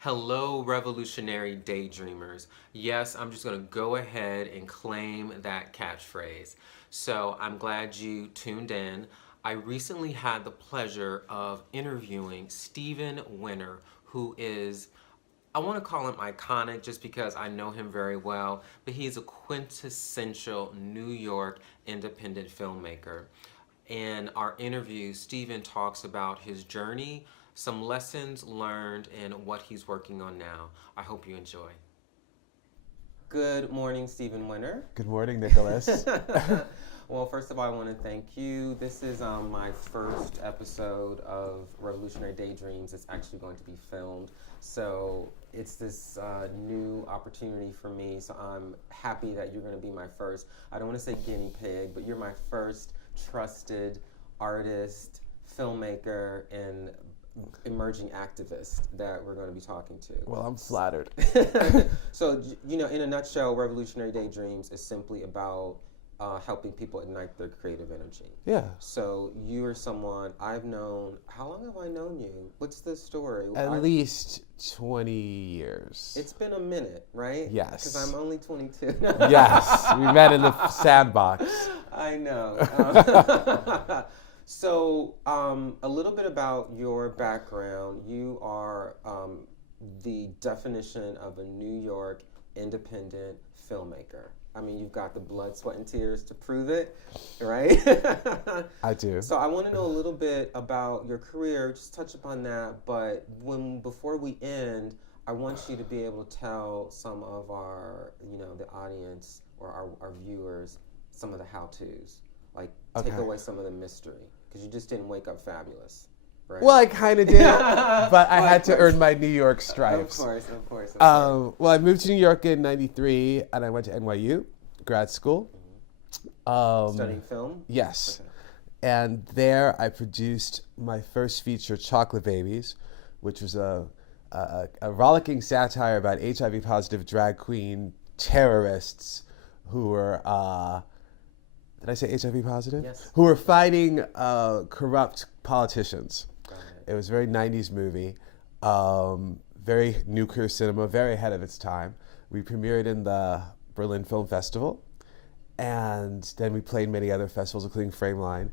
Hello, revolutionary daydreamers. Yes, I'm just going to go ahead and claim that catchphrase. So I'm glad you tuned in. I recently had the pleasure of interviewing Stephen Winter, who is, I want to call him iconic just because I know him very well, but he's a quintessential New York independent filmmaker. In our interview, Stephen talks about his journey, some lessons learned, and what he's working on now. I hope you enjoy. Good morning, Stephen Winter. Good morning, Nicholas. Well, first of all, I want to thank you. This is my first episode of Revolutionary Daydreams. It's actually going to be filmed. So it's this new opportunity for me. So I'm happy that you're going to be my first, I don't want to say guinea pig, but you're my first trusted artist, filmmaker, and emerging activist that we're going to be talking to. Well, I'm flattered. So, in a nutshell, Revolutionary Daydreams is simply about helping people ignite their creative energy. Yeah. So you are someone I've known. How long have I known you? What's the story? At least 20 years. It's been a minute, right? Yes. Because I'm only 22. Yes. We met in the sandbox. I know. So, a little bit about your background. You are the definition of a New York independent filmmaker. I mean, you've got the blood, sweat, and tears to prove it, right? I do. So I want to know a little bit about your career, just touch upon that, but before we end, I want you to be able to tell some of our, the audience or our viewers some of the how-tos. Like, take away some of the mystery, because you just didn't wake up fabulous. Right. Well, I kind of did, but I had to earn my New York stripes. Of course. Well, I moved to New York in '93, and I went to NYU, grad school. Studying film? Yes. Okay. And there I produced my first feature, Chocolate Babies, which was a rollicking satire about HIV-positive drag queen terrorists who were... did I say HIV positive? Yes. Who were fighting corrupt politicians. It was a very 90s movie, very nuclear cinema, very ahead of its time. We premiered in the Berlin Film Festival, and then we played many other festivals, including Frameline.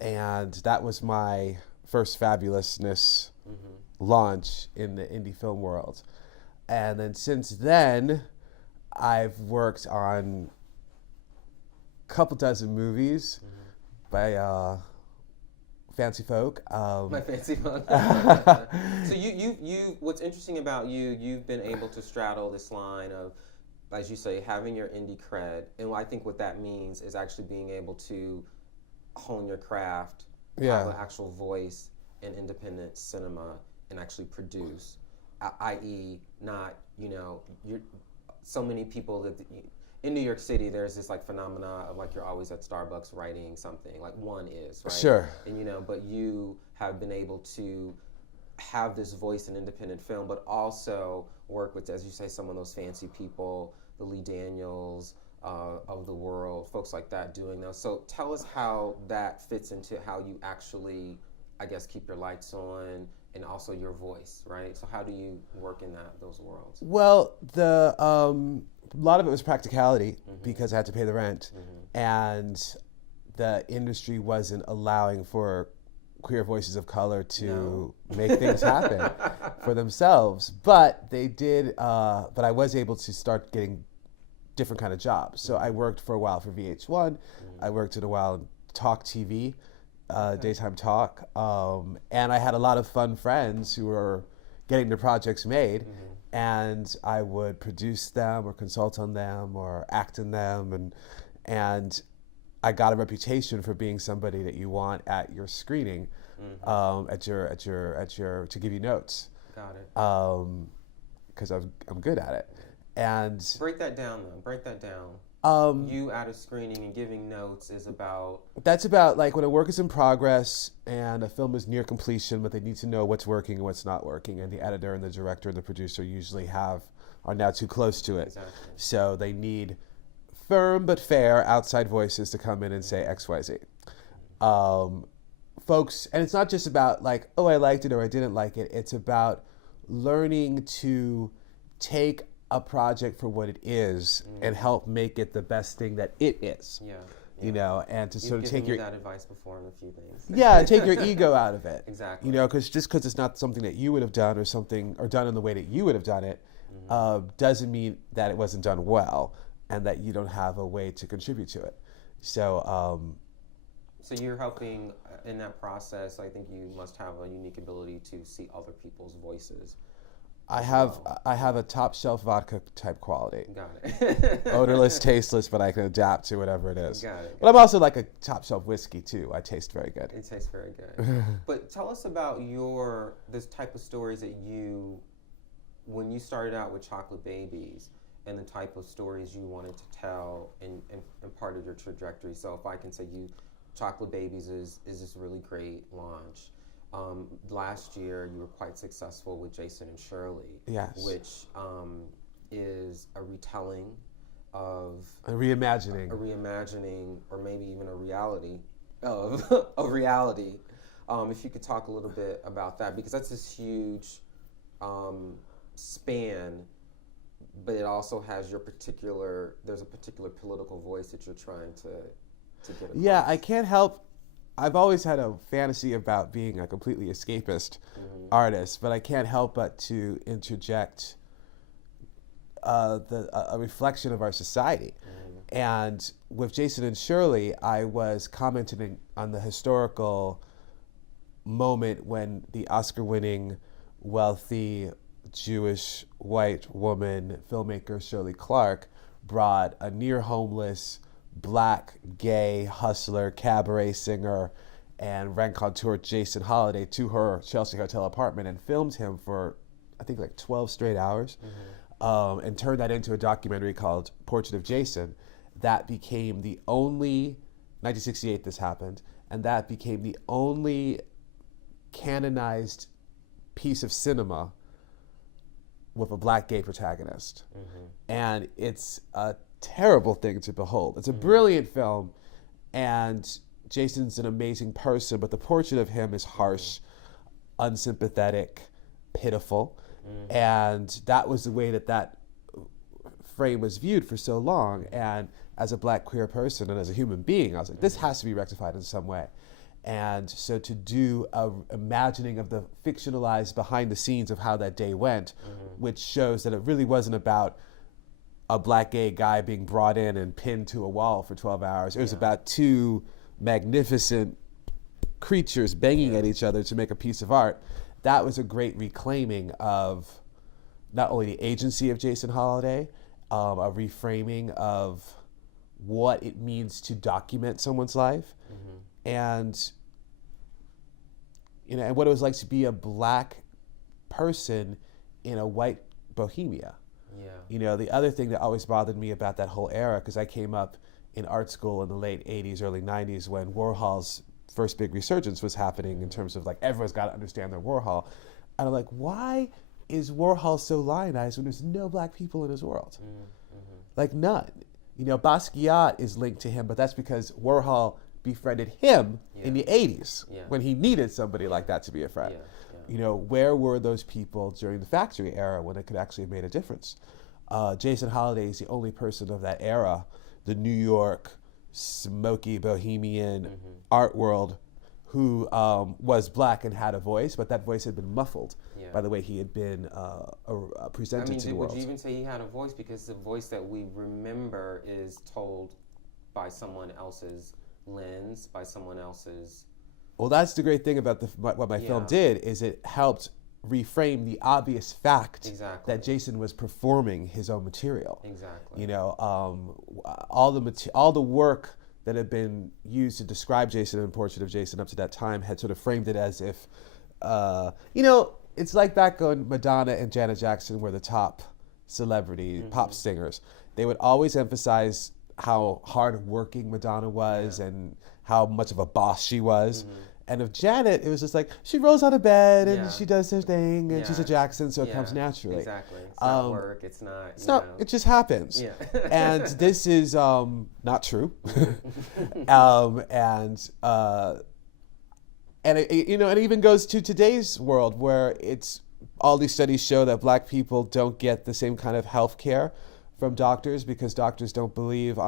And that was my first fabulousness launch in the indie film world. And then since then, I've worked on couple dozen movies by fancy folk. My fancy folk. So you what's interesting about you've been able to straddle this line of, as you say, having your indie cred, and I think what that means is actually being able to hone your craft, have an actual voice in independent cinema, and actually produce, i.e., not you're so many people that. In New York City, there's this phenomena of you're always at Starbucks writing something. One is, right? Sure. And but you have been able to have this voice in independent film, but also work with, as you say, some of those fancy people, the Lee Daniels of the world, folks like that doing those. So tell us how that fits into how you actually, I guess, keep your lights on and also your voice, right? So how do you work in those worlds? Well, a lot of it was practicality because I had to pay the rent, and the industry wasn't allowing for queer voices of color to make things happen for themselves. But they did. But I was able to start getting different kind of jobs. So I worked for a while for VH1. I worked in a while in talk TV, daytime talk, and I had a lot of fun friends who were getting their projects made. And I would produce them or consult on them or act in them, and I got a reputation for being somebody that you want at your screening, at your to give you notes. Got it. Because I'm good at it, and break that down though. Break that down. You at a screening and giving notes is about... That's about when a work is in progress and a film is near completion, but they need to know what's working and what's not working, and the editor and the director and the producer usually are now too close to it. Exactly. So they need firm but fair outside voices to come in and say X, Y, Z. folks, and it's not just about like, oh, I liked it or I didn't like it. It's about learning to take a project for what it is and help make it the best thing that it is. Yeah. You know, and to sort of take that advice before on a few things. Yeah, take your ego out of it. Exactly. You know, because just because it's not something that you would have done or done in the way that you would have done it, doesn't mean that it wasn't done well and that you don't have a way to contribute to it. So, so you're helping in that process. I think you must have a unique ability to see other people's voices. I have a top shelf vodka type quality. Got it. Odorless, tasteless, but I can adapt to whatever it is. Got it. But I'm also like a top shelf whiskey too. I taste very good. It tastes very good. But tell us about this type of stories that when you started out with Chocolate Babies, and the type of stories you wanted to tell in part of your trajectory. So if I can say Chocolate Babies is this really great launch. Last year, you were quite successful with Jason and Shirley, yes, which is a retelling of a reimagining, or maybe even a reality of a reality. If you could talk a little bit about that, because that's this huge span, but it also has there's a particular political voice that you're trying to get across. Yeah, I can't help. I've always had a fantasy about being a completely escapist artist, but I can't help but to interject a reflection of our society. And with Jason and Shirley, I was commenting on the historical moment when the Oscar-winning, wealthy, Jewish white woman filmmaker Shirley Clark brought a near homeless black gay hustler, cabaret singer, and raconteur Jason Holiday to her Chelsea Hotel apartment and filmed him for I think like 12 straight hours, and turned that into a documentary called Portrait of Jason. That became the only 1968 this happened, and that became the only canonized piece of cinema with a black gay protagonist. And it's a terrible thing to behold. It's a brilliant film, and Jason's an amazing person, but the portrait of him is harsh, unsympathetic, pitiful. And that was the way that frame was viewed for so long. And as a black queer person and as a human being, I was like, this has to be rectified in some way. And so to do a imagining of the fictionalized behind the scenes of how that day went, which shows that it really wasn't about a black gay guy being brought in and pinned to a wall for 12 hours. It was about two magnificent creatures banging at each other to make a piece of art. That was a great reclaiming of not only the agency of Jason Holiday, a reframing of what it means to document someone's life, and and what it was like to be a black person in a white Bohemia. The other thing that always bothered me about that whole era, because I came up in art school in the late 80s, early 90s, when Warhol's first big resurgence was happening in terms of like everyone's got to understand their Warhol. And I'm like, why is Warhol so lionized when there's no black people in his world? Like none. Basquiat is linked to him, but that's because Warhol befriended him in the 80s when he needed somebody like that to be a friend. Where were those people during the factory era when it could actually have made a difference? Jason Holiday is the only person of that era, the New York, smoky, bohemian art world, who was black and had a voice, but that voice had been muffled by the way he had been presented to the world. Would you even say he had a voice? Because the voice that we remember is told by someone else's lens, by someone else's... Well, that's the great thing about what my film did, is it helped reframe the obvious fact that Jason was performing his own material. All the work that had been used to describe Jason and Portrait of Jason up to that time had sort of framed it as if, it's like back when Madonna and Janet Jackson were the top celebrity pop singers. They would always emphasize how hard-working Madonna was and how much of a boss she was. And of Janet, it was just like, she rolls out of bed and she does her thing, and she's a Jackson, so it comes naturally. Exactly. It's not work, it's not, it just happens. And this is not true. And it even goes to today's world where it's all these studies show that Black people don't get the same kind of health care from doctors because doctors don't believe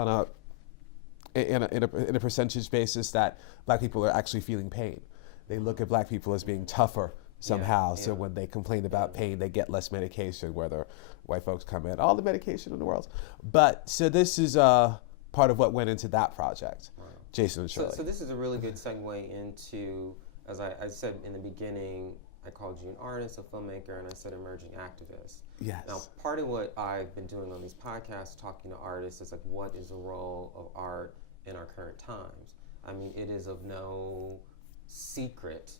in a percentage basis that Black people are actually feeling pain. They look at Black people as being tougher somehow. So when they complain about pain, they get less medication, whether white folks come in, all the medication in the world. But so this is part of what went into that project, Jason and Shirley. So this is a really good segue into, as I said in the beginning, I called you an artist, a filmmaker, and I said emerging activist. Yes. Now, part of what I've been doing on these podcasts, talking to artists, is like, what is the role of art in our current times? I mean, it is of no secret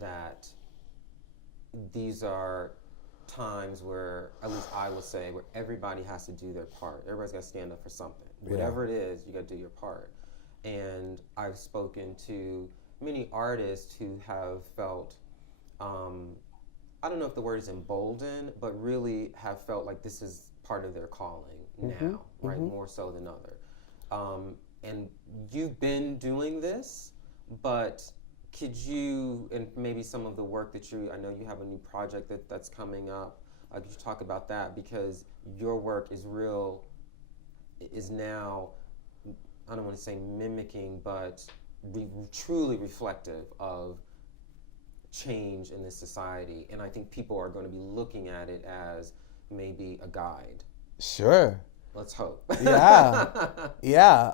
that these are times where, at least I would say, where everybody has to do their part. Everybody's got to stand up for something. Whatever it is, you got to do your part. And I've spoken to many artists who have felt, I don't know if the word is emboldened, but really have felt like this is part of their calling now, right? More so than other. And you've been doing this, but could you, and maybe some of the work that I know you have a new project that's coming up, could you talk about that? Because your work is now, I don't want to say mimicking, but truly reflective of change in this society. And I think people are going to be looking at it as maybe a guide. Sure. Let's hope. Yeah.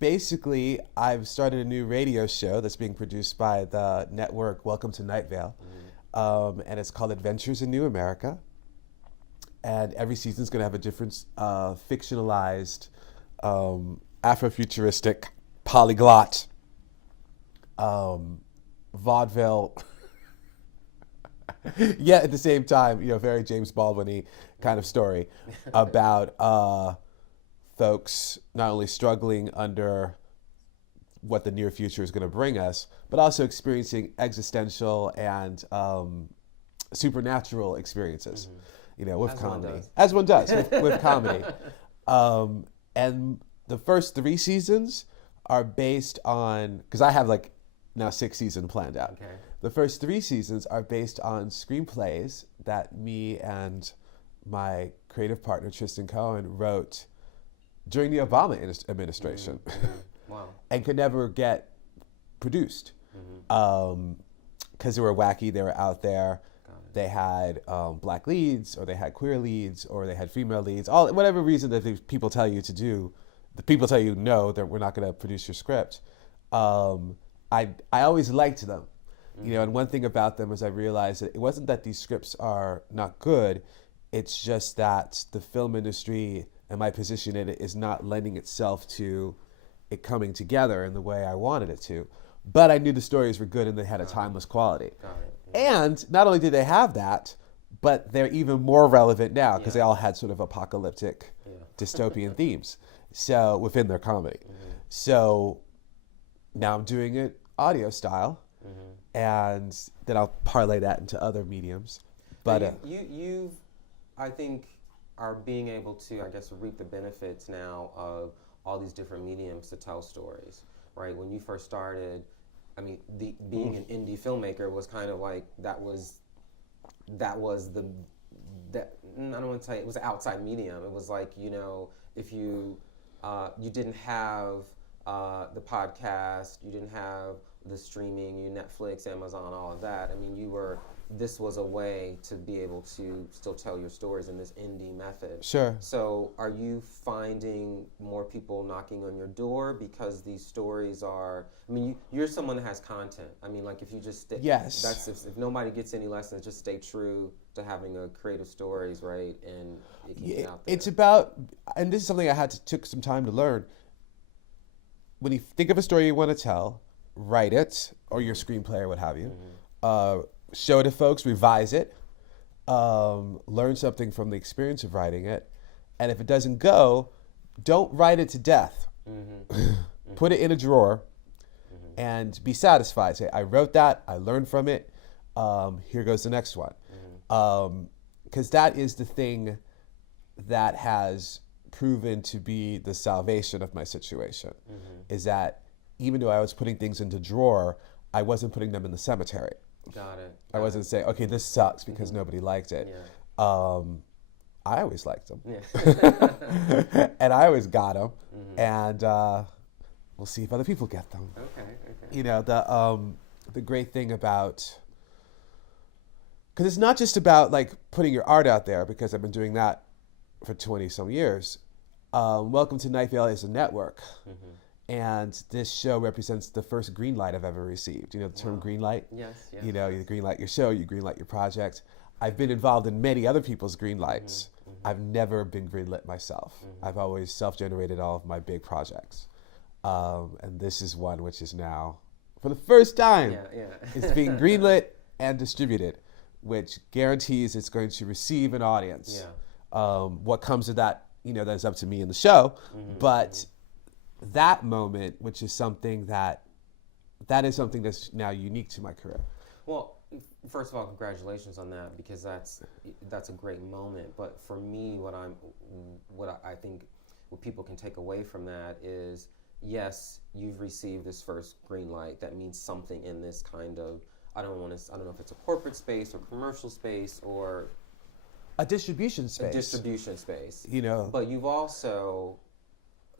Basically, I've started a new radio show that's being produced by the network Welcome to Night Vale. And it's called Adventures in New America. And every season is going to have a different fictionalized, Afrofuturistic, polyglot, vaudeville, yet at the same time, very James Baldwin-y kind of story about folks not only struggling under what the near future is going to bring us, but also experiencing existential and supernatural experiences, with comedy. As one does, with comedy. And the first 3 seasons are based on, because I have now 6 seasons planned out. Okay. The first 3 seasons are based on screenplays that me and my creative partner Tristan Cohen wrote during the Obama administration. Wow. And could never get produced because they were wacky, they were out there. They had Black leads, or they had queer leads, or they had female leads. Whatever reason that people tell you to do, the people tell you no, that we're not going to produce your script. I always liked them, and one thing about them is I realized that it wasn't that these scripts are not good, it's just that the film industry and my position in it is not lending itself to it coming together in the way I wanted it to. But I knew the stories were good and they had a timeless quality. And not only did they have that, but they're even more relevant now because they all had sort of apocalyptic, dystopian themes within their comedy. So now I'm doing it audio style, and then I'll parlay that into other mediums. But you, I think, are being able to, I guess, reap the benefits now of all these different mediums to tell stories, right? When you first started, I mean, being an indie filmmaker was kind of like that was I don't want to tell you, it was an outside medium. It was like, if you didn't have the podcast, you didn't have the streaming, Netflix, Amazon, all of that. I mean, this was a way to be able to still tell your stories in this indie method. Sure. So are you finding more people knocking on your door because these stories are, I mean, you're someone that has content. I mean, like if you just stay, yes. If nobody gets any lessons, just stay true to having a creative stories, right? And it can get out there. It's about, and this is something took some time to learn. When you think of a story you want to tell, write it, or your screenplay or what have you. Show it to folks, revise it, learn something from the experience of writing it, and if it doesn't go, don't write it to death. Put it in a drawer and be satisfied. Say, I wrote that, I learned from it, here goes the next one. Because that is the thing that has proven to be the salvation of my situation, is that even though I was putting things into drawer, I wasn't putting them in the cemetery. Got it. I wasn't saying, okay, this sucks because nobody liked it. Yeah. I always liked them. Yeah. And I always got them. And we'll see if other people get them. Okay. You know, the great thing about, because it's not just about like putting your art out there, because I've been doing that for 20 some years. Welcome to Night Vale is a network. And this show represents the first green light I've ever received. You know the term green light? Yes. You know, you green light your show, you green light your project. I've been involved in many other people's green lights. I've never been greenlit myself. I've always self-generated all of my big projects. And this is one which is now, for the first time, it's being greenlit and distributed, which guarantees it's going to receive an audience. What comes of that, you know, that's up to me in the show. But that moment, which is something that is something that's now unique to my career. Well, first of all, congratulations on that, because that's a great moment. But for me, what I think what people can take away from that is, yes, you've received this first green light. That means something in this kind of, I don't know if it's a corporate space or commercial space or a distribution space. You know, but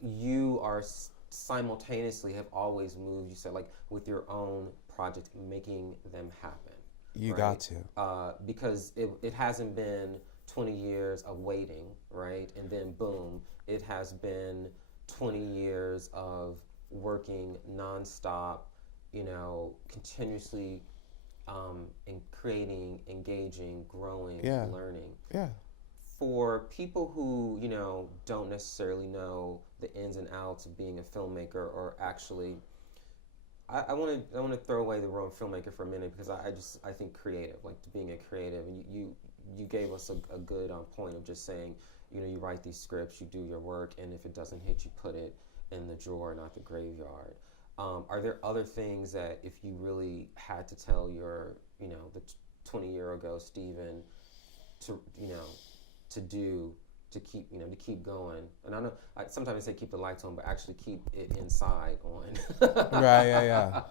you are simultaneously have always moved, you said, like with your own project, making them happen. You right? got to. Because it hasn't been 20 years of waiting, right? And then boom, it has been 20 years of working nonstop, you know, continuously and creating, engaging, growing, learning. Yeah. For people who, you know, don't necessarily know the ins and outs of being a filmmaker, or actually, I want to throw away the word filmmaker for a minute, because I think creative, like being a creative, and you gave us a good point of just saying, you know, you write these scripts, you do your work, and if it doesn't hit, you put it in the drawer, not the graveyard. Are there other things that, if you really had to tell your, you know, the 20-year-ago Steven to do to keep going? And I know sometimes I say keep the lights on, but actually keep it inside on. Right. Yeah.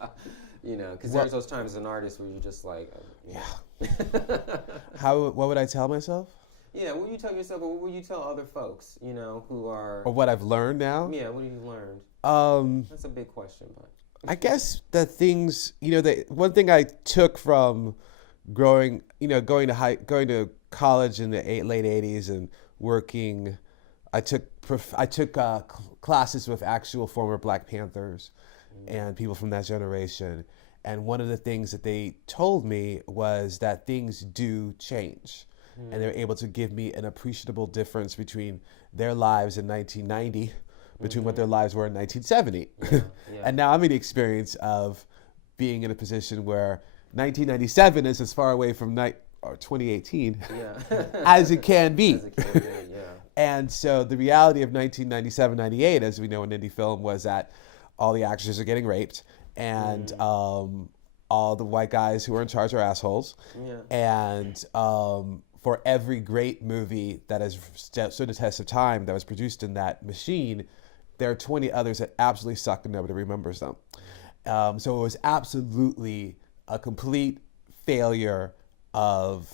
You know, because there's those times as an artist where you're just like, What would I tell myself? Yeah, what would you tell yourself, or what would you tell other folks, you know, who are... Or what I've learned now? Yeah, what have you learned? That's a big question, but... I guess the things, you know, one thing I took from going to college in the late 80s and working, I took classes with actual former Black Panthers and people from that generation. And one of the things that they told me was that things do change. And they're able to give me an appreciable difference between their lives in 1990, between what their lives were in 1970. And now I'm in the experience of being in a position where 1997 is as far away from 2018 as it can be. And so the reality of 1997, 98, as we know in indie film, was that all the actors are getting raped, and all the white guys who are in charge are assholes. And for every great movie that has stood the test of time that was produced in that machine, there are 20 others that absolutely suck and nobody remembers them. So it was absolutely a complete failure of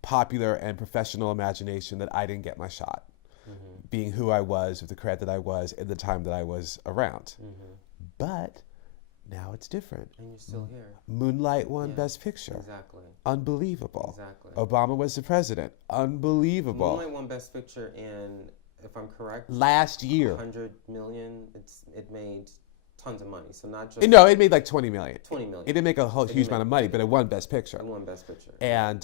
popular and professional imagination that I didn't get my shot, being who I was, with the credit that I was, in the time that I was around. But now it's different. And you're still here. Moonlight won Best Picture. Exactly. Unbelievable. Exactly. Obama was the president. Unbelievable. Moonlight won Best Picture in, if I'm correct, last year. 100 million. It made tons of money. So not just... No, it made like 20 million. 20 million. It didn't make a huge amount of money, but it won Best Picture. It won Best Picture. And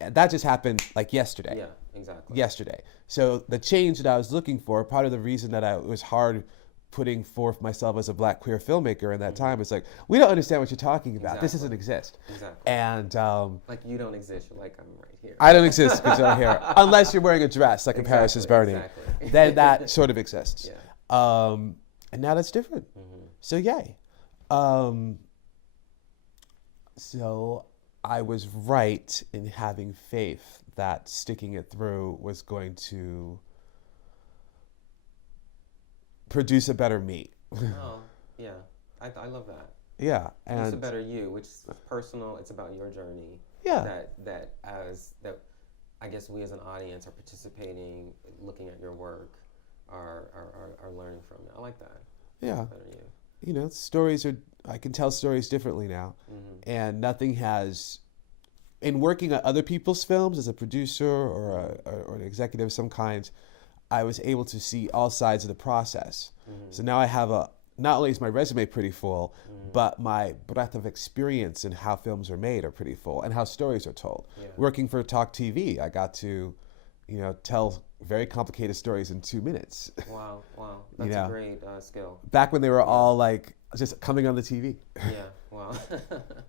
that just happened like yesterday. Yeah, exactly. Yesterday. So the change that I was looking for, part of the reason that it was hard putting forth myself as a Black queer filmmaker in that time, is like, we don't understand what you're talking about. This doesn't exist. Exactly. And like, you don't exist. You're like, I'm right here. I don't exist because you're here, unless you're wearing a dress, like in Paris is Burning. Exactly. Then that sort of exists. Yeah. And now that's different. So yay. So I was right in having faith that sticking it through was going to produce a better me. Oh, yeah. I love that. Yeah, It's a and better you, which is personal. It's about your journey. yeah, That I guess we as an audience are participating, looking at your work, are learning from it. I like that. yeah. Better you. You know, stories are. I can tell stories differently now, and nothing has. In working on other people's films as a producer or an executive of some kind, I was able to see all sides of the process. So now I have not only is my resume pretty full, but my breadth of experience in how films are made are pretty full and how stories are told. Yeah. Working for Talk TV, I got to, tell very complicated stories in 2 minutes. Wow, that's a great skill. Back when they were all like just coming on the TV. Yeah, wow.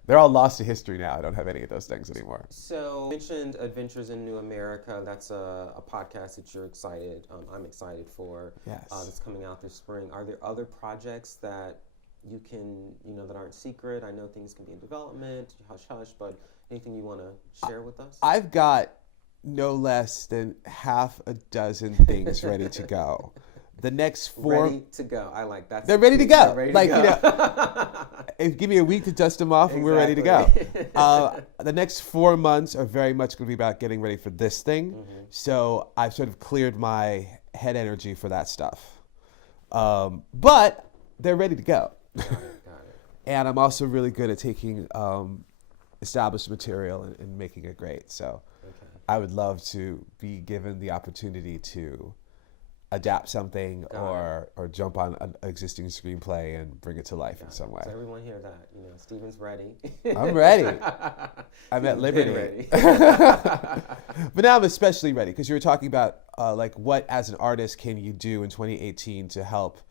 They're all lost to history now. I don't have any of those things anymore. So you mentioned Adventures in New America. That's a podcast that you're excited. I'm excited for. Yes. That's coming out this spring. Are there other projects that you can, that aren't secret? I know things can be in development, hush hush, but anything you want to share with us? I've got no less than half a dozen things ready to go. The next 4 ready to go. I like that. They're ready to go. Ready like to go. Give me a week to dust them off, and we're ready to go. The next 4 months are very much going to be about getting ready for this thing. So I've sort of cleared my head energy for that stuff. But they're ready to go. Got it. And I'm also really good at taking established material and making it great. So I would love to be given the opportunity to adapt something or jump on an existing screenplay and bring it to life in some way. So everyone hear that. Steven's ready. I'm ready. I'm at liberty. Ready. But now I'm especially ready because you were talking about what as an artist can you do in 2018 to help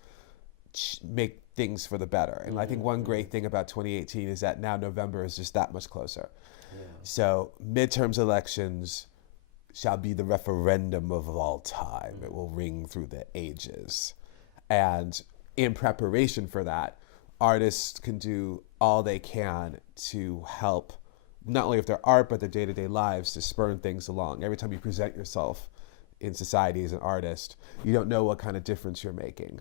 make things for the better. And I think one great thing about 2018 is that now November is just that much closer. Yeah. So midterms elections shall be the referendum of all time. It will ring through the ages. And in preparation for that, artists can do all they can to help, not only with their art, but their day-to-day lives to spurn things along. Every time you present yourself in society as an artist, you don't know what kind of difference you're making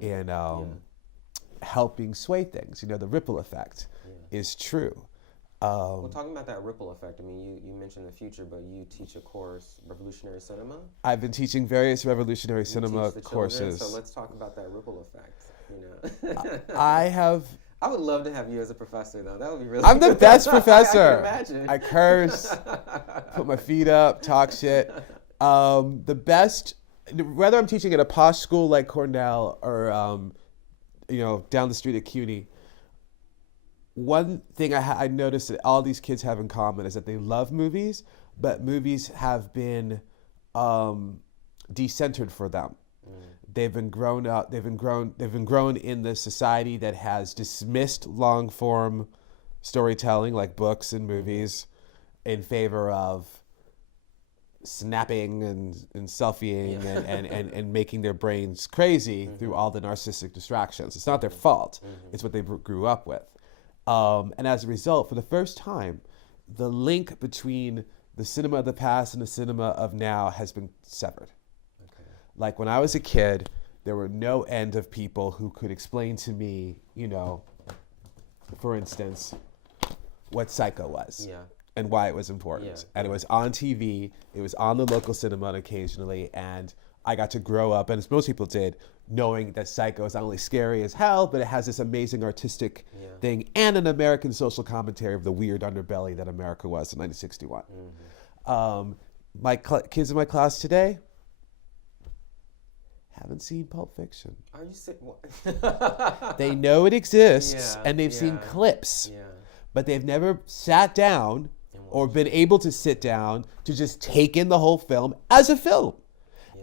in helping sway things. The ripple effect is true. Well, talking about that ripple effect, you mentioned the future, but you teach a course, Revolutionary Cinema? I've been teaching various revolutionary cinema courses. So let's talk about that ripple effect, I would love to have you as a professor, though. That would be really I'm the best professor. I can imagine. I curse, put my feet up, talk shit. The best, whether I'm teaching at a posh school like Cornell or, down the street at CUNY, one thing I noticed that all these kids have in common is that they love movies, but movies have been decentered for them. They've been grown up. They've been grown in the society that has dismissed long form storytelling like books and movies in favor of snapping and selfieing and making their brains crazy through all the narcissistic distractions. It's not their fault. It's what they grew up with. And as a result, for the first time, the link between the cinema of the past and the cinema of now has been severed. Okay. Like when I was a kid, there were no end of people who could explain to me, for instance, what Psycho was and why it was important. And it was on TV, it was on the local cinema occasionally, and I got to grow up, and as most people did, knowing that Psycho is not only scary as hell, but it has this amazing artistic thing and an American social commentary of the weird underbelly that America was in 1961. My kids in my class today haven't seen Pulp Fiction. Are you sick? They know it exists, and they've seen clips, but they've never sat down or been able to sit down to just take in the whole film as a film.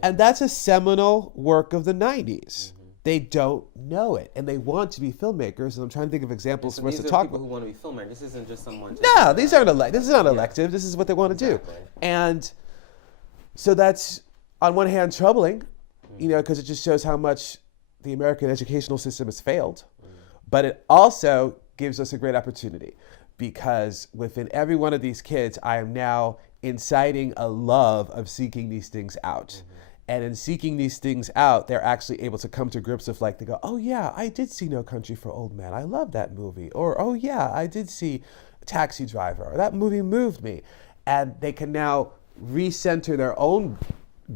And that's a seminal work of the 90s. They don't know it, and they want to be filmmakers. And I'm trying to think of examples for us to talk about. These are people who want to be filmmakers. This isn't just someone. No, these aren't this is not elective. This is what they want to do. And so that's, on one hand, troubling, because it just shows how much the American educational system has failed. But it also gives us a great opportunity, because within every one of these kids, I am now inciting a love of seeking these things out. And in seeking these things out, they're actually able to come to grips with, like, they go, oh yeah, I did see No Country for Old Men. I love that movie. Or, oh yeah, I did see Taxi Driver. Or that movie moved me. And they can now recenter their own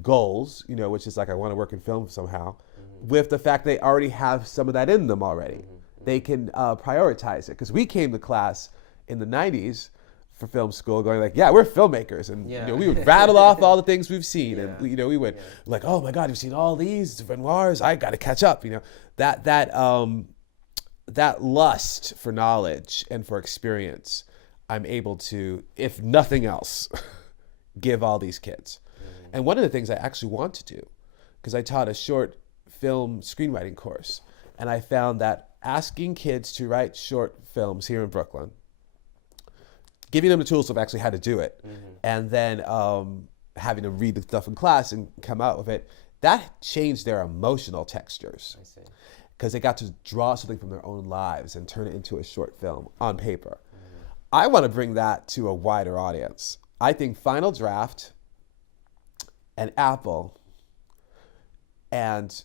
goals, you know, which is like, I want to work in film somehow, with the fact they already have some of that in them already. They can prioritize it. Because we came to class in the 90s for film school going like, yeah, we're filmmakers. And you know, we would rattle off all the things we've seen. And, you know, we would like, oh my God, you've seen all these Renoirs. I got to catch up. You know, that lust for knowledge and for experience, I'm able to, if nothing else, give all these kids. And one of the things I actually want to do, because I taught a short film screenwriting course, and I found that asking kids to write short films here in Brooklyn, giving them the tools of actually how to do it, and then having them read the stuff in class and come out with it, that changed their emotional textures. I see. Because they got to draw something from their own lives and turn it into a short film on paper. I want to bring that to a wider audience. I think Final Draft and Apple and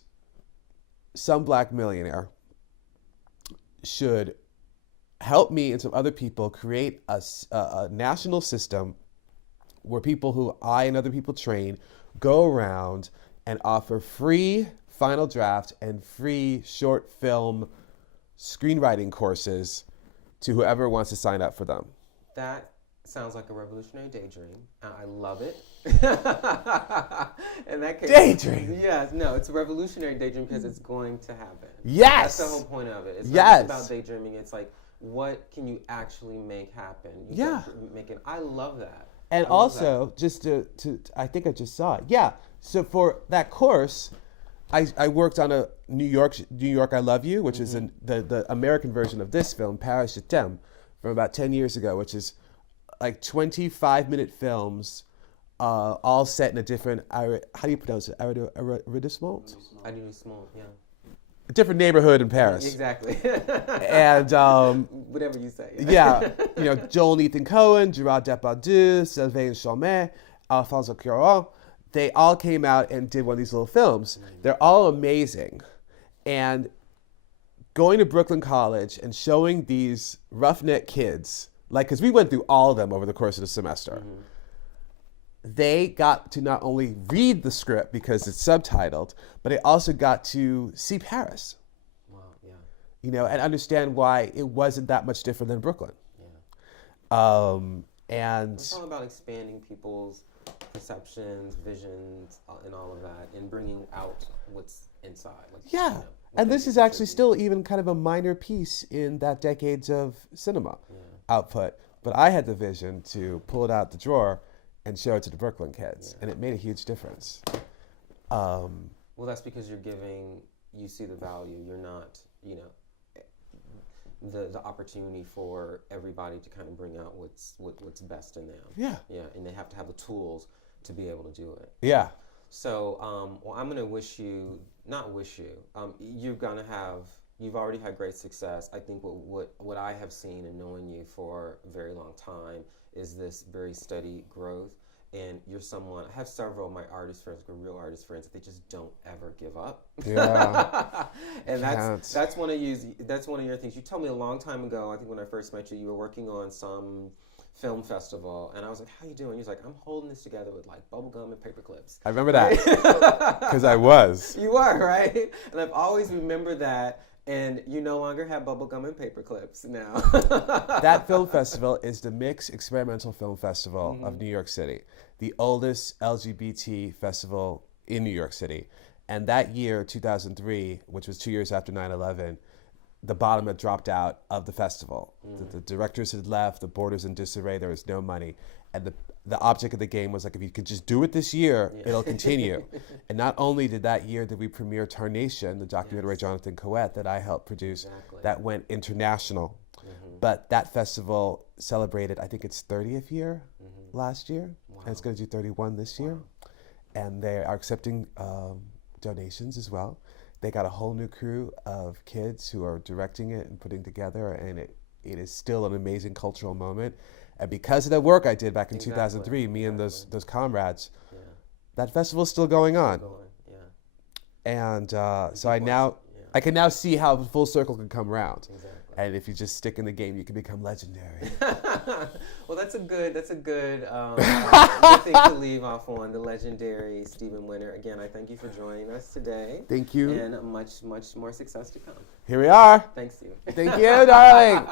Some Black Millionaire should help me and some other people create a national system where people who I and other people train go around and offer free Final Draft and free short film screenwriting courses to whoever wants to sign up for them. That sounds like a revolutionary daydream. I love it. In that case, Daydream. Yes, no, it's a revolutionary daydream because it's going to happen. Yes. That's the whole point of it. It's Yes. not just about daydreaming. It's like, what can you actually make happen? You Yeah. can make it. I love that. And also, just to I think I just saw it. Yeah. So for that course, I worked on a New York I Love You, which is the American version of this film, Paris Je t'aime, from about 10 years ago, which is like 25-minute films, all set in a different, how do you pronounce it? Arrondissement? I do small, yeah. A different neighborhood in Paris. Exactly. And whatever you say. yeah, you know, Joel and Ethan Cohen, Gerard Depardieu, Sylvain Chomet, Alfonso Cuarón, they all came out and did one of these little films. They're all amazing. And going to Brooklyn College and showing these roughneck kids, like, because we went through all of them over the course of the semester, they got to not only read the script because it's subtitled, but they also got to see Paris. Wow, yeah. You know, and understand why it wasn't that much different than Brooklyn. Yeah. And it's all about expanding people's perceptions, visions, and all of that, and bringing out what's inside. Like, yeah. You know, And this is actually still even kind of a minor piece in that decades of cinema output. But I had the vision to pull it out the drawer and show it to the Brooklyn kids. And it made a huge difference. Well, that's because you see the value. You're not, you know, the opportunity for everybody to kind of bring out what's best in them. Yeah. Yeah, and they have to have the tools to be able to do it. Yeah. So, well, I'm gonna you've already had great success. I think what I have seen and knowing you for a very long time is this very steady growth. And you're someone, I have several of my artist friends, real artist friends, they just don't ever give up. Yeah. And that's one of your things. You told me a long time ago, I think when I first met you, you were working on some film festival, and I was like, how you doing? He was like, I'm holding this together with like bubble gum and paper clips. I remember that. Because I was. You were, right? And I've always remembered that. And you no longer have bubblegum and paper clips now. That film festival is the Mix Experimental Film Festival of New York City, the oldest LGBT festival in New York City. And that year, 2003, which was 2 years after 9/11, the bottom had dropped out of the festival. The directors had left, the board was in disarray, there was no money. And the object of the game was like, if you could just do it this year, it'll continue. And not only did we premiere Tarnation, the documentary by Jonathan Coet that I helped produce, that went international. But that festival celebrated, I think its 30th year last year, and it's going to do 31 this year. And they are accepting donations as well. They got a whole new crew of kids who are directing it and putting together, and it is still an amazing cultural moment. And because of the work I did back in 2003, me and those comrades, that festival's still going on. Yeah. And so I can now see how the full circle can come around. Exactly. And if you just stick in the game, you can become legendary. Well, that's a good good thing to leave off on, the legendary Stephen Winter. Again, I thank you for joining us today. Thank you. And much more success to come. Here we are. Thanks, Stephen. Thank you, darling.